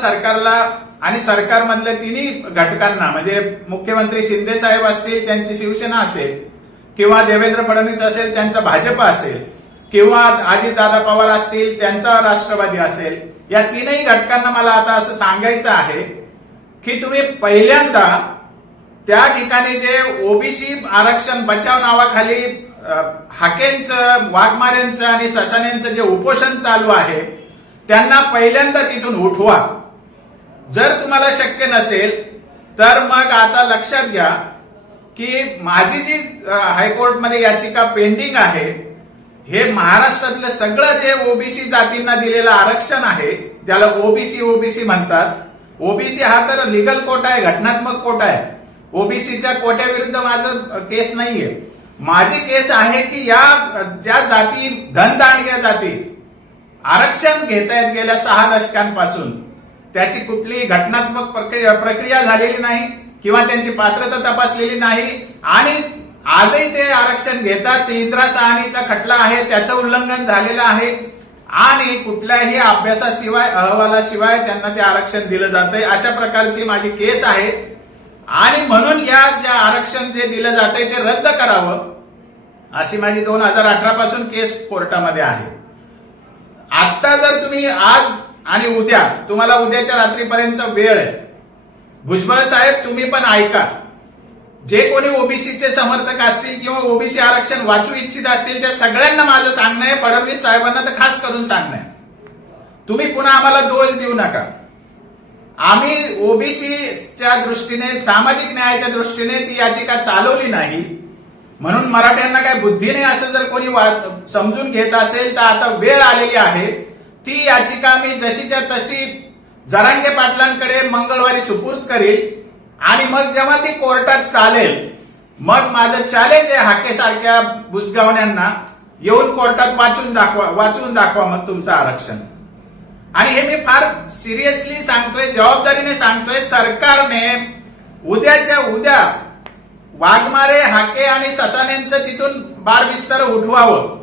सरकारला आणि सरकारमधल्या तिन्ही घटकांना म्हणजे मुख्यमंत्री शिंदे साहेब असतील त्यांची शिवसेना असेल किंवा देवेंद्र फडणवीस असेल त्यांचा भाजप असेल किंवा अजितदादा पवार असतील त्यांचा राष्ट्रवादी असेल या तीनही घटकांना मला आता असं सांगायचं आहे की तुम्ही पहिल्यांदा त्या ठिकाणी जे ओबीसी आरक्षण बचाव नावाखाली हाकेंचं वाघमाऱ्यांचं आणि ससाण्यांचं जे उपोषण चालू आहे त्यांना पहिल्यांदा तिथून उठवा. जर तुम्हाला शक्य नसेल तर मग आता लक्षात घ्या की माझी जी हायकोर्टमध्ये याचिका पेंडिंग आहे हे महाराष्ट्रातलं सगळं जे ओबीसी जातींना दिलेलं आरक्षण आहे ज्याला ओबीसी ओबीसी म्हणतात ओबीसी हा तर लिगल कोटा आहे घटनात्मक कोटा आहे. ओबीसीच्या कोट्याविरुद्ध माझं केस नाहीये. माझी केस आहे की या ज्या जाती धनदांडग्या जाती आरक्षण घेता येत गेल्या सहा दशकांपासून. त्याची कुठलीही घटनात्मक प्रक्रिया प्रक्रिया झालेली नाही किंवा त्यांची पात्रता तपासलेली नाही. आणि आजही ते आरक्षण घेतात. ते इंदिरा सहानीचा खटला आहे त्याचं उल्लंघन झालेलं आहे. आणि कुठल्याही अभ्यासाशिवाय अहवालाशिवाय त्यांना ते आरक्षण दिलं जातंय. अशा प्रकारची माझी केस आहे. आणि म्हणून या ज्या आरक्षण जे दिलं जातंय ते रद्द करावं अशी माझी दोन हजार अठरा पासून केस कोर्टामध्ये आहे. आता जर तुम्ही आज आणि उद्या तुम्हाला उद्याच्या रात्रीपर्यंतचा वेळ आहे. भुजबळ साहेब तुम्ही पण ऐका. जे कोणी ओबीसीचे समर्थक असतील किंवा ओबीसी आरक्षण वाचू इच्छित असतील त्या सगळ्यांना माझं सांगणं आहे. फडणवीस साहेबांना तर खास करून सांगणं आहे. तुम्ही पुन्हा आम्हाला दोष देऊ नका. आम्ही ओबीसीच्या दृष्टीने सामाजिक न्यायाच्या दृष्टीने ती याचिका चालवली नाही. म्हणून मराठ्यांना काय बुद्धी नाही असं जर कोणी समजून घेत असेल तर आता वेळ आलेली आहे. ती याचिका मी जशीच्या तशी जरांगे पाटलांकडे मंगळवारी सुपूर्द करील आणि मग जेव्हा ती कोर्टात चालेल मग माझं चॅलेंज आहे हाकेसारख्या बुजगावण्यांना येऊन कोर्टात वाचून दाखवा वाचून दाखवा मग तुमचं आरक्षण. आणि हे मी फार सिरियसली सांगतोय जबाबदारीने सांगतोय सरकारने उद्याच्या उद्या वाघमारे हाके आणि ससानेंचं तिथून बारबिस्तर उठवावं.